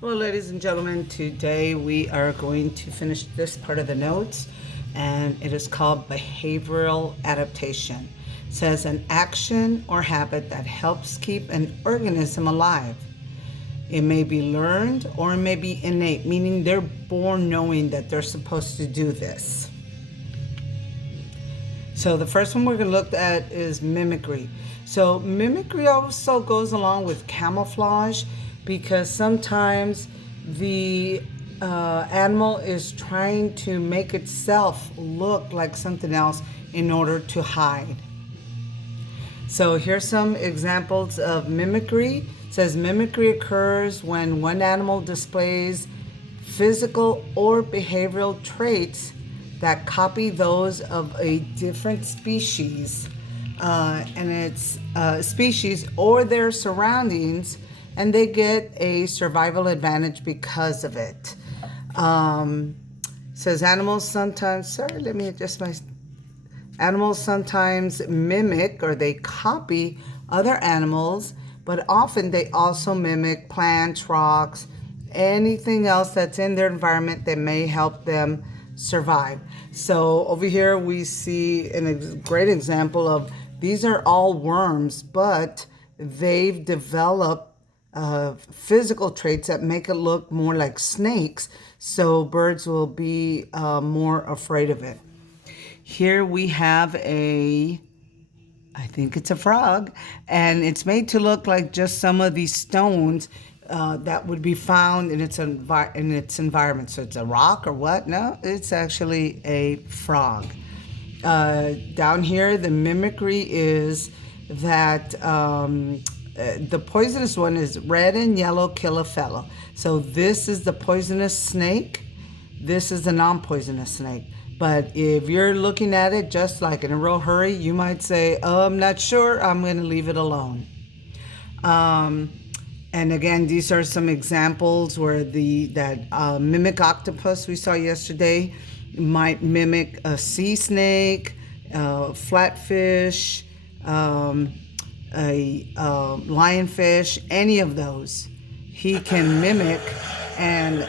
Hello, ladies and gentlemen. Today we are going to finish this part of the notes, and it is called behavioral adaptation. It says an action or habit that helps keep an organism alive. It may be learned or it may be innate, meaning they're born knowing that they're supposed to do this. So the first one we're going to look at is mimicry. So mimicry also goes along with camouflage because sometimes the animal is trying to make itself look like something else in order to hide. So here's some examples of mimicry. It says mimicry occurs when one animal displays physical or behavioral traits that copy those of a different species and its species or their surroundings, and they get a survival advantage because of it. Says animals sometimes, sorry, let me adjust my, animals sometimes mimic or they copy other animals, but often they also mimic plants, rocks, anything else that's in their environment that may help them survive. So over here we see a great example of these are all worms, but they've developed physical traits that make it look more like snakes, so birds will be more afraid of it. Here we have I think it's a frog, and it's made to look like just some of these stones that would be found in its environment. So it's a rock or what? No, it's actually a frog. Down here, the mimicry is that the poisonous one is red and yellow kill a fellow. So this is the poisonous snake. This is the non-poisonous snake. But if you're looking at it just like in a real hurry, you might say, oh, I'm not sure, I'm going to leave it alone. And again, these are some examples where that mimic octopus we saw yesterday might mimic a sea snake, flatfish, a lionfish, any of those. He can mimic and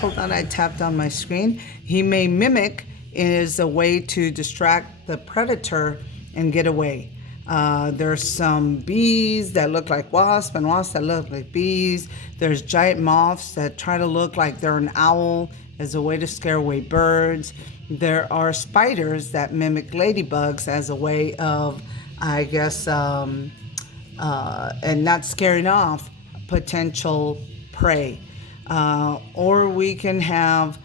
hold on, I tapped on my screen. He may mimic as a way to distract the predator and get away. There's some bees that look like wasps and wasps that look like bees. There's giant moths that try to look like they're an owl as a way to scare away birds. There are spiders that mimic ladybugs as a way of, I guess, and not scaring off potential prey. Or we can have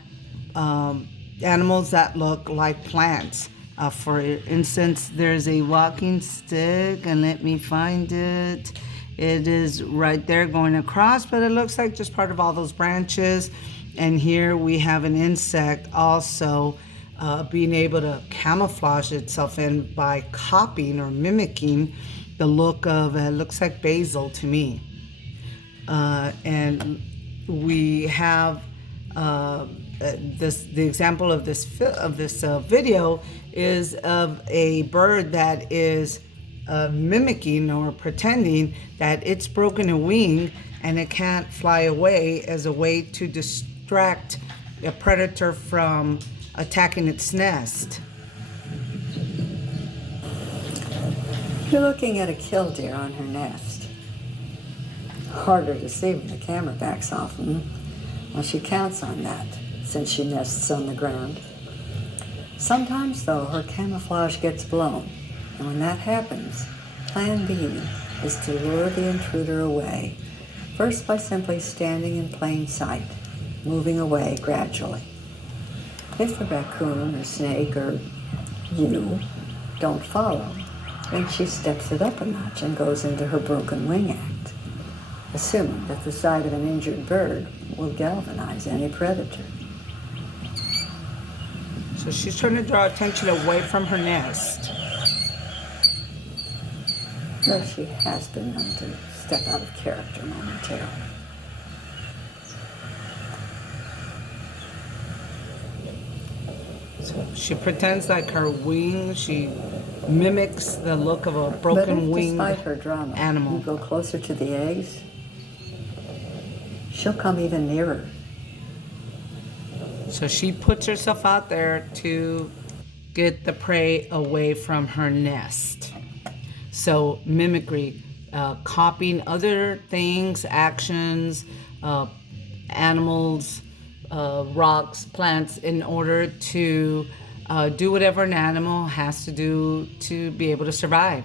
animals that look like plants. For instance, there's a walking stick, and let me find it. It is right there going across, but it looks like just part of all those branches. And here we have an insect also being able to camouflage itself in by copying or mimicking the look of, it looks like basil to me. And we have the example of this video is of a bird that is mimicking or pretending that it's broken a wing and it can't fly away as a way to distract a predator from attacking its nest. You're looking at a killdeer on her nest. Harder to see when the camera backs off. Well, she counts on that since she nests on the ground. Sometimes, though, her camouflage gets blown, and when that happens, plan B is to lure the intruder away, first by simply standing in plain sight, moving away gradually. If the raccoon or snake or you don't follow, then she steps it up a notch and goes into her broken wing act, assuming that the sight of an injured bird will galvanize any predator. So she's trying to draw attention away from her nest. Though she has been known to step out of character momentarily. So she pretends like her wing, she mimics the look of a broken winged despite her drama, animal. You go closer to the eggs, she'll come even nearer. So she puts herself out there to get the prey away from her nest. So mimicry, copying other things, actions, animals, rocks, plants, in order to do whatever an animal has to do to be able to survive.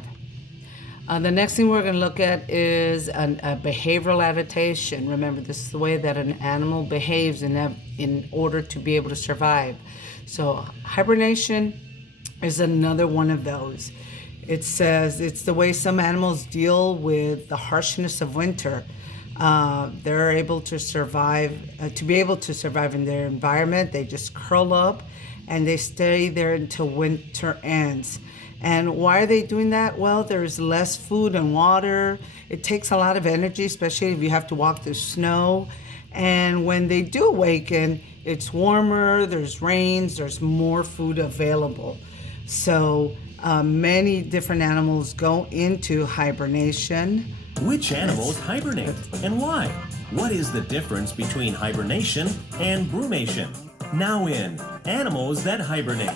The next thing we're going to look at is a behavioral adaptation. Remember, this is the way that an animal behaves in order to be able to survive. So hibernation is another one of those. It says it's the way some animals deal with the harshness of winter. They're able to survive, to be able to survive in their environment. They just curl up and they stay there until winter ends. And why are they doing that? Well, there's less food and water. It takes a lot of energy, especially if you have to walk through snow. And when they do awaken, it's warmer, there's rains, there's more food available. So many different animals go into hibernation. Which animals hibernate and why? What is the difference between hibernation and brumation? Now in Animals That Hibernate.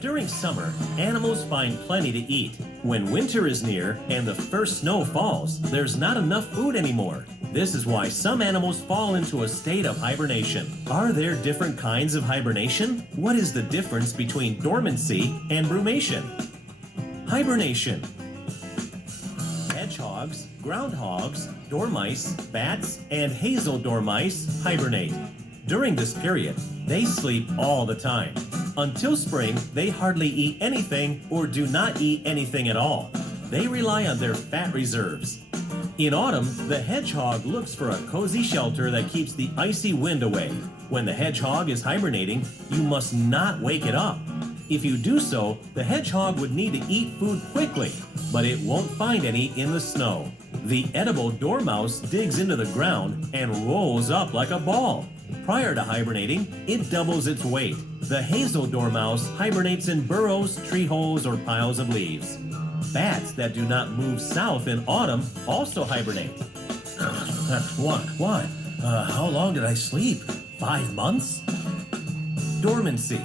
During summer, animals find plenty to eat. When winter is near and the first snow falls, there's not enough food anymore. This is why some animals fall into a state of hibernation. Are there different kinds of hibernation? What is the difference between dormancy and brumation? Hibernation. Hedgehogs, groundhogs, dormice, bats, and hazel dormice hibernate. During this period, they sleep all the time. Until spring, they hardly eat anything or do not eat anything at all. They rely on their fat reserves. In autumn, the hedgehog looks for a cozy shelter that keeps the icy wind away. When the hedgehog is hibernating, you must not wake it up. If you do so, the hedgehog would need to eat food quickly, but it won't find any in the snow. The edible dormouse digs into the ground and rolls up like a ball. Prior to hibernating, it doubles its weight. The hazel dormouse hibernates in burrows, tree holes, or piles of leaves. Bats that do not move south in autumn also hibernate. What? How long did I sleep? 5 months? Dormancy.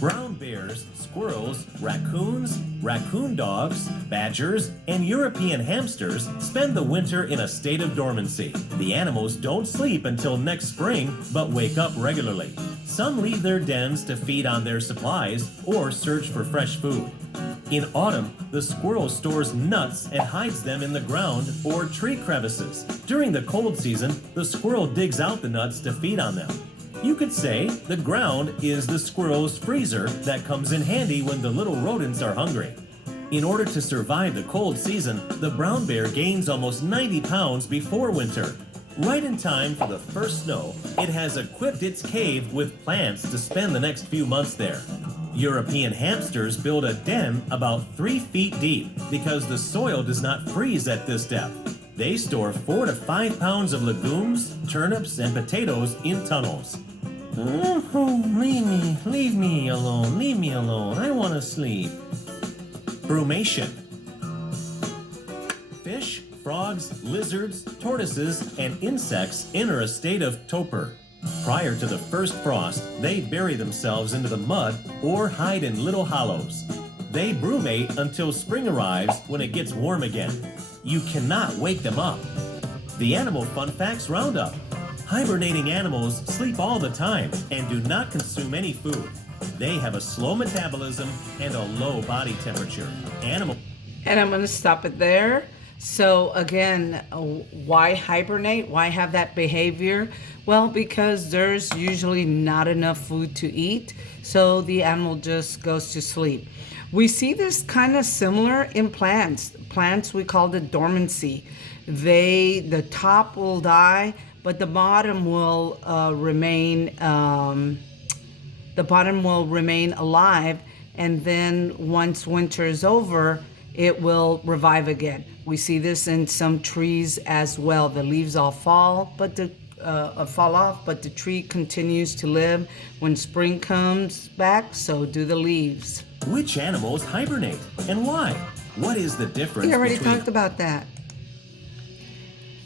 Brown bears, squirrels, raccoons, raccoon dogs, badgers, and European hamsters spend the winter in a state of dormancy. The animals don't sleep until next spring, but wake up regularly. Some leave their dens to feed on their supplies or search for fresh food. In autumn, the squirrel stores nuts and hides them in the ground or tree crevices. During the cold season, the squirrel digs out the nuts to feed on them. You could say the ground is the squirrel's freezer that comes in handy when the little rodents are hungry. In order to survive the cold season, the brown bear gains almost 90 pounds before winter. Right in time for the first snow, it has equipped its cave with plants to spend the next few months there. European hamsters build a den about 3 feet deep because the soil does not freeze at this depth. They store 4 to 5 pounds of legumes, turnips, and potatoes in tunnels. Leave me alone. I want to sleep. Brumation. Fish, frogs, lizards, tortoises, and insects enter a state of torpor. Prior to the first frost, they bury themselves into the mud or hide in little hollows. They brumate until spring arrives when it gets warm again. You cannot wake them up. The Animal Fun Facts Roundup. Hibernating animals sleep all the time and do not consume any food. They have a slow metabolism and a low body temperature. And I'm going to stop it there. So again, why hibernate? Why have that behavior? Well, because there's usually not enough food to eat, so the animal just goes to sleep. We see this kind of similar in plants. Plants, we call it dormancy. The top will die, but the bottom will remain alive, and then once winter is over, it will revive again. We see this in some trees as well. The leaves all fall off, but the tree continues to live. When spring comes back, so do the leaves. Which animals hibernate and why? What is the difference We already between... talked about that.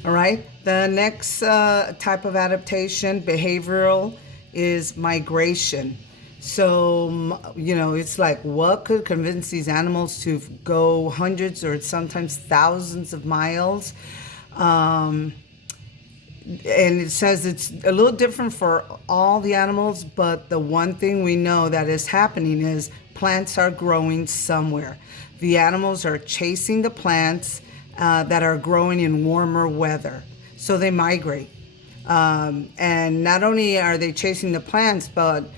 All right. The next type of adaptation, behavioral, is migration. So, it's like what could convince these animals to go hundreds or sometimes thousands of miles? And it says it's a little different for all the animals, but the one thing we know that is happening is plants are growing somewhere. The animals are chasing the plants that are growing in warmer weather. So they migrate. And not only are they chasing the plants, but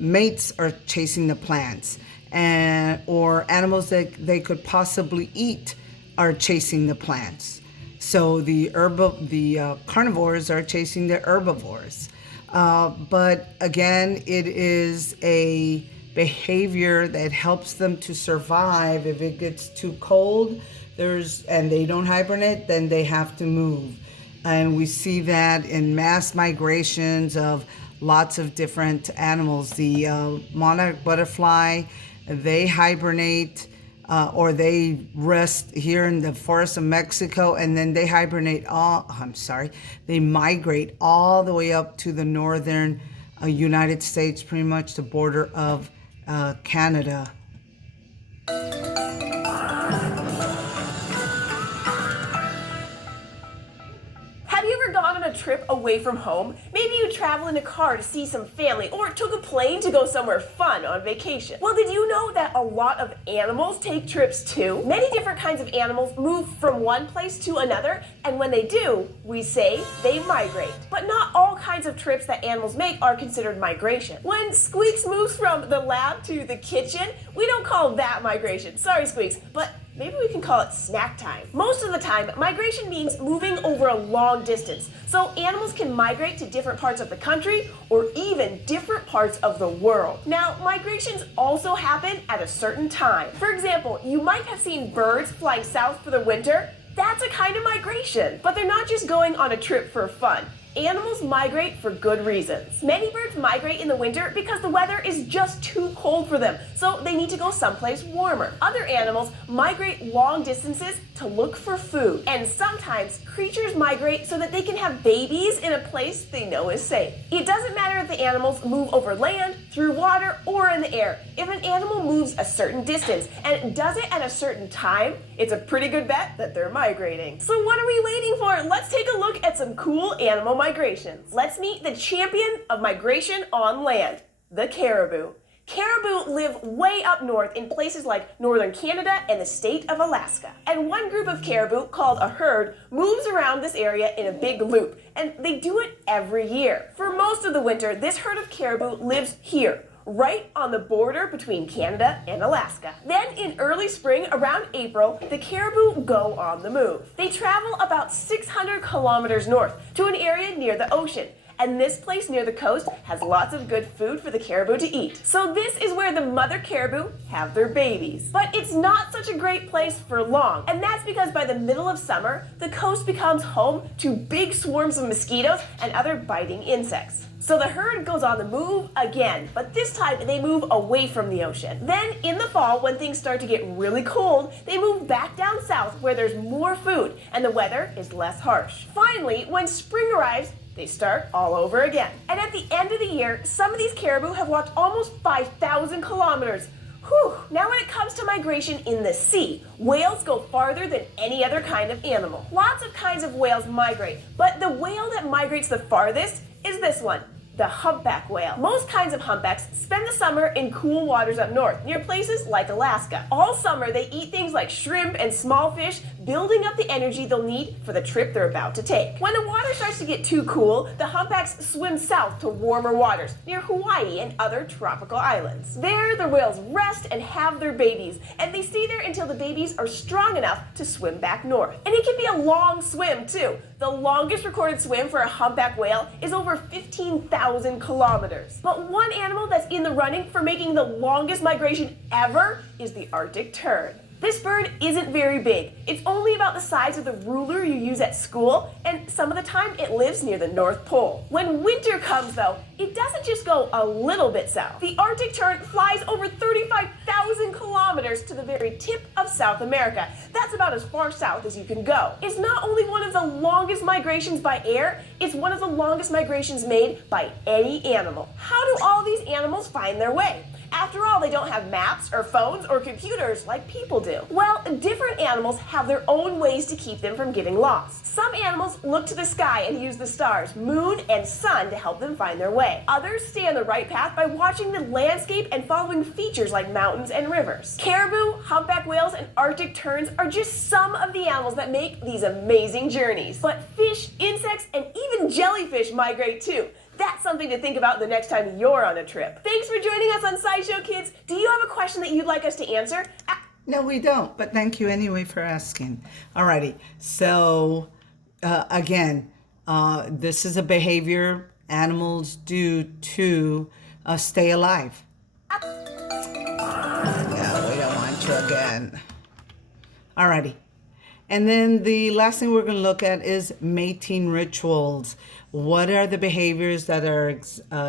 mates are chasing the plants. Or animals that they could possibly eat are chasing the plants. So the carnivores are chasing the herbivores. But again, it is a behavior that helps them to survive. If it gets too cold, and they don't hibernate, then they have to move. And we see that in mass migrations of lots of different animals. The monarch butterfly, they hibernate or they rest here in the forests of Mexico, and then they they migrate all the way up to the northern United States, pretty much the border of Canada. Have you ever gone on a trip away from home? Maybe you traveled in a car to see some family or took a plane to go somewhere fun on vacation. Well, did you know that a lot of animals take trips too? Many different kinds of animals move from one place to another, and when they do, we say they migrate. But not all kinds of trips that animals make are considered migration. When Squeaks moves from the lab to the kitchen, we don't call that migration. Sorry, Squeaks, but maybe we can call it snack time. Most of the time, migration means moving over a long distance. So animals can migrate to different parts of the country or even different parts of the world. Now, migrations also happen at a certain time. For example, you might have seen birds flying south for the winter. That's a kind of migration. But they're not just going on a trip for fun. Animals migrate for good reasons. Many birds migrate in the winter because the weather is just too cold for them, so they need to go someplace warmer. Other animals migrate long distances to look for food. And sometimes creatures migrate so that they can have babies in a place they know is safe. It doesn't matter if the animals move over land, through water, or in the air. If an animal moves a certain distance and does it at a certain time, it's a pretty good bet that they're migrating. So what are we waiting for? Let's take a look at some cool animal migrations. Let's meet the champion of migration on land, the caribou. Caribou live way up north in places like northern Canada and the state of Alaska. And one group of caribou, called a herd, moves around this area in a big loop, and they do it every year. For most of the winter, this herd of caribou lives here, right on the border between Canada and Alaska. Then in early spring, around April, the caribou go on the move. They travel about 600 kilometers north to an area near the ocean. And this place near the coast has lots of good food for the caribou to eat. So this is where the mother caribou have their babies. But it's not such a great place for long, and that's because by the middle of summer, the coast becomes home to big swarms of mosquitoes and other biting insects. So the herd goes on the move again, but this time they move away from the ocean. Then in the fall, when things start to get really cold, they move back down south where there's more food and the weather is less harsh. Finally, when spring arrives, they start all over again. And at the end of the year, some of these caribou have walked almost 5,000 kilometers. Whew. Now when it comes to migration in the sea, whales go farther than any other kind of animal. Lots of kinds of whales migrate, but the whale that migrates the farthest is this one, the humpback whale. Most kinds of humpbacks spend the summer in cool waters up north, near places like Alaska. All summer, they eat things like shrimp and small fish, building up the energy they'll need for the trip they're about to take. When the water starts to get too cool, the humpbacks swim south to warmer waters, near Hawaii and other tropical islands. There, the whales rest and have their babies, and they stay there until the babies are strong enough to swim back north. And it can be a long swim, too. The longest recorded swim for a humpback whale is over 15,000 kilometers. But one animal that's in the running for making the longest migration ever is the Arctic tern. This bird isn't very big. It's only about the size of the ruler you use at school, and some of the time it lives near the North Pole. When winter comes though, it doesn't just go a little bit south. The Arctic tern flies over 35,000 kilometers to the very tip of South America. That's about as far south as you can go. It's not only one of the longest migrations by air, it's one of the longest migrations made by any animal. How do all these animals find their way? After all, they don't have maps or phones or computers like people do. Well, different animals have their own ways to keep them from getting lost. Some animals look to the sky and use the stars, moon, and sun to help them find their way. Others stay on the right path by watching the landscape and following features like mountains and rivers. Caribou, humpback whales, and Arctic terns are just some of the animals that make these amazing journeys. But fish, insects, and even jellyfish migrate too. That's something to think about the next time you're on a trip. Thanks for joining us on SciShow Kids. Do you have a question that you'd like us to answer? No, we don't, but thank you anyway for asking. Alrighty, so again, this is a behavior animals do to stay alive. Yeah, we don't want you again. Alrighty. And then the last thing we're going to look at is mating rituals. What are the behaviors that are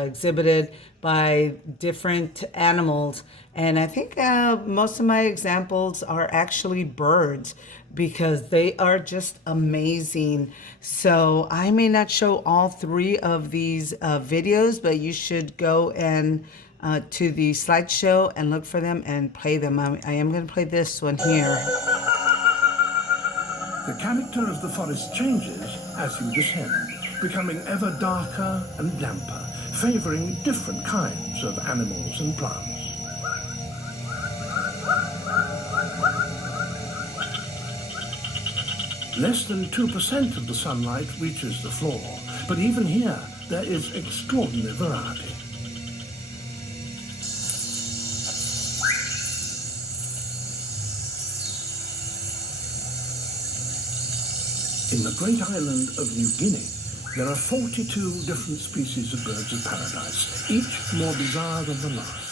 exhibited by different animals? And I think most of my examples are actually birds because they are just amazing. So I may not show all three of these videos, but you should go and to the slideshow and look for them and play them. I am going to play this one here. The character of the forest changes as you descend, becoming ever darker and damper, favoring different kinds of animals and plants. Less than 2% of the sunlight reaches the floor, but even here there is extraordinary variety. In the great island of New Guinea, there are 42 different species of birds of paradise, each more bizarre than the last.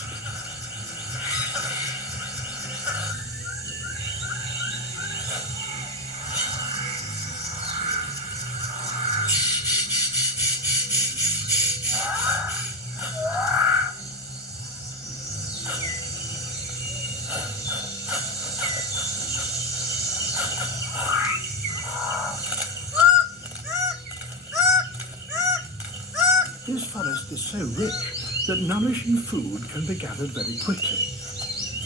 This forest is so rich that nourishing food can be gathered very quickly.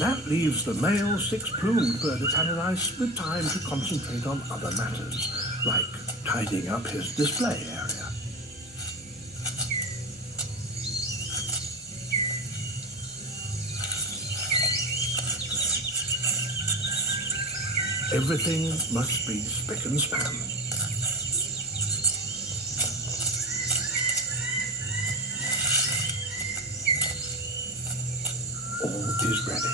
That leaves the male six-plumed bird of paradise with time to concentrate on other matters, like tidying up his display area. Everything must be spick and span. All is ready.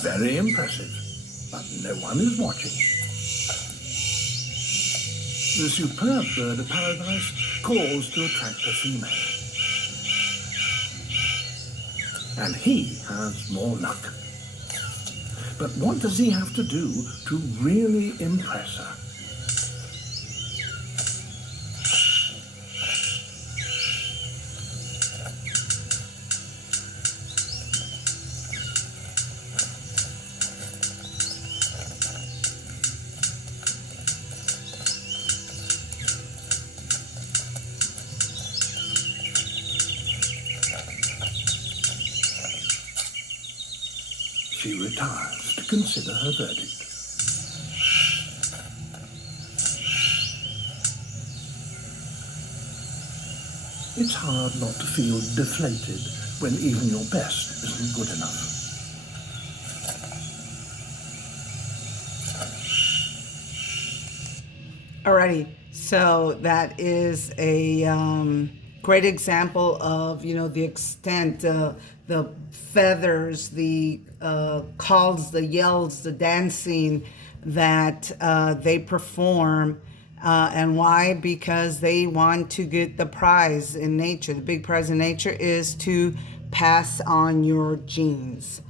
Very impressive, but no one is watching. The superb bird of paradise calls to attract a female. And he has more luck. But what does he have to do to really impress her? She retires to consider her verdict. It's hard not to feel deflated when even your best isn't good enough. Alrighty, so that is a great example of, the extent, the feathers, the calls, the yells, the dancing that they perform. And why? Because they want to get the prize in nature. The big prize in nature is to pass on your genes.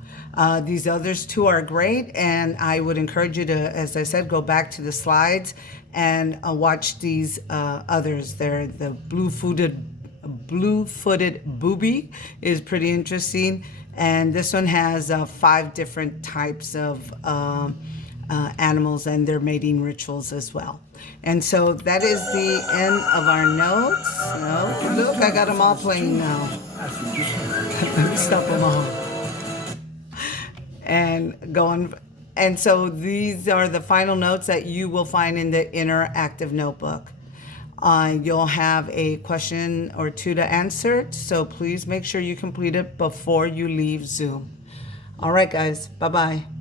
These others two are great, and I would encourage you to, as I said, go back to the slides and watch these others. They're the blue-footed booby is pretty interesting, and this one has 5 different types of animals and their mating rituals as well. And so that is the end of our notes. Oh, look, I got them all playing now. Let me stop them all. And go on. And so these are the final notes that you will find in the interactive notebook. You'll have a question or two to answer, so please make sure you complete it before you leave Zoom. All right, guys. Bye-bye.